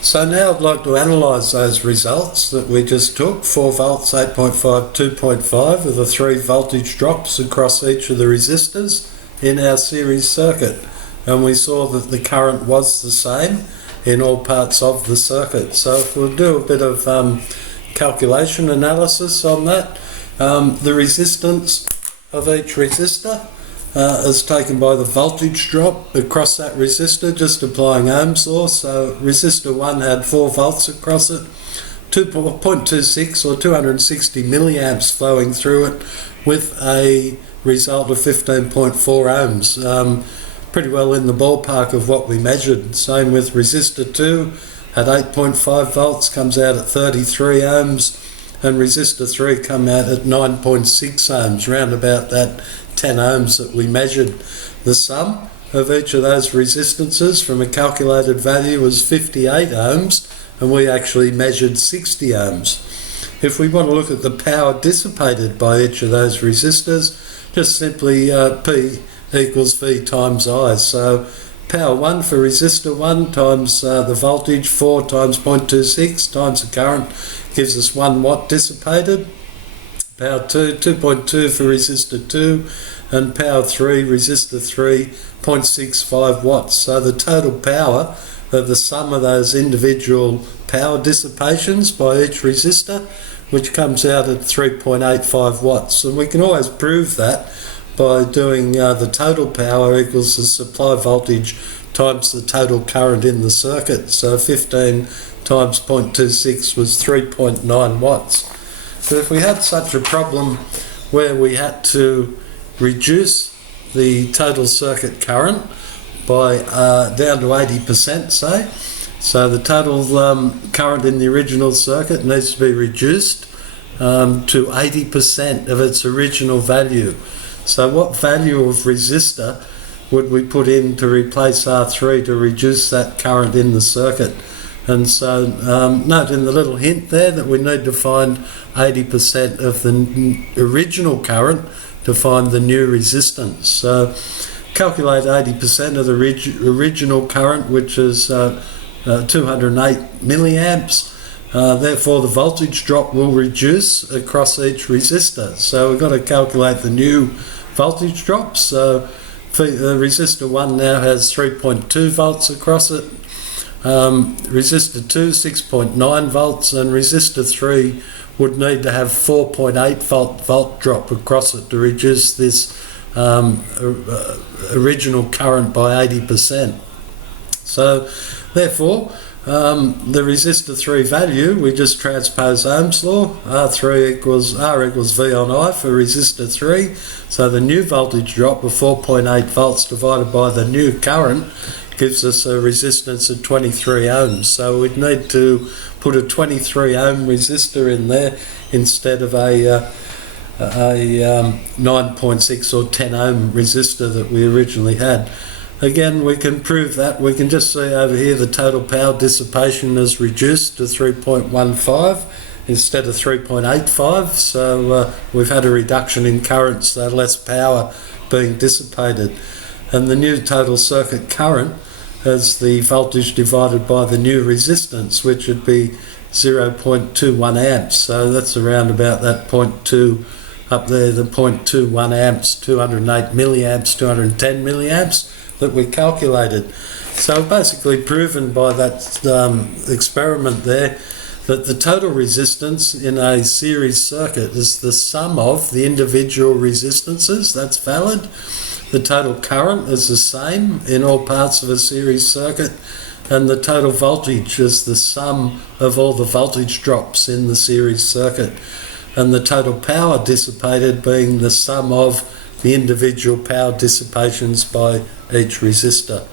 So now I'd like to analyse those results that we just took, 4 volts, 8.5, 2.5 of the 3 voltage drops across each of the resistors in our series circuit. And we saw that the current was the same in all parts of the circuit. So if we'll do a bit of calculation analysis on that, the resistance of each resistor is taken by the voltage drop across that resistor, just applying Ohm's law. So resistor 1 had 4 volts across it, 2.26 or 260 milliamps flowing through it with a result of 15.4 ohms. Pretty well in the ballpark of what we measured. Same with resistor 2, at 8.5 volts, comes out at 33 ohms, and resistor 3 come out at 9.6 ohms, round about that 10 ohms that we measured. The sum of each of those resistances from a calculated value was 58 ohms, and we actually measured 60 ohms. If we want to look at the power dissipated by each of those resistors, just simply P equals V times I. So power 1 for resistor 1 times the voltage, 4 times 0.26 times the current, gives us 1 watt dissipated. Power 2, 2.2 for resistor 2, and power 3, resistor 3, 0.65 watts. So the total power of the sum of those individual power dissipations by each resistor, which comes out at 3.85 watts. And we can always prove that by doing the total power equals the supply voltage times the total current in the circuit. So 15 times 0.26 was 3.9 watts. But if we had such a problem where we had to reduce the total circuit current by down to 80%, say, so the total current in the original circuit needs to be reduced to 80% of its original value. So what value of resistor would we put in to replace R3 to reduce that current in the circuit? And so note in the little hint there that we need to find 80% of the original current to find the new resistance. So calculate 80% of the original current, which is 208 milliamps. Therefore the voltage drop will reduce across each resistor. So we've got to calculate the new voltage drops. So resistor 1 now has 3.2 volts across it. Resistor 2, 6.9 volts, and resistor 3 would need to have 4.8 volt drop across it to reduce this original current by 80%. So therefore the resistor 3 value, we just transpose Ohm's law, R equals V on I for resistor 3. So the new voltage drop of 4.8 volts divided by the new current gives us a resistance of 23 ohms. So we'd need to put a 23 ohm resistor in there instead of a 9.6 or 10 ohm resistor that we originally had. Again, we can prove that. We can just see over here the total power dissipation is reduced to 3.15 instead of 3.85. So we've had a reduction in current, so less power being dissipated. And the new total circuit current is the voltage divided by the new resistance, which would be 0.21 amps. So that's around about that 0.2 up there, the 0.21 amps, 208 milliamps, 210 milliamps that we calculated. So basically proven by that experiment there that the total resistance in a series circuit is the sum of the individual resistances. That's valid. The total current is the same in all parts of a series circuit, and the total voltage is the sum of all the voltage drops in the series circuit, and the total power dissipated being the sum of the individual power dissipations by each resistor.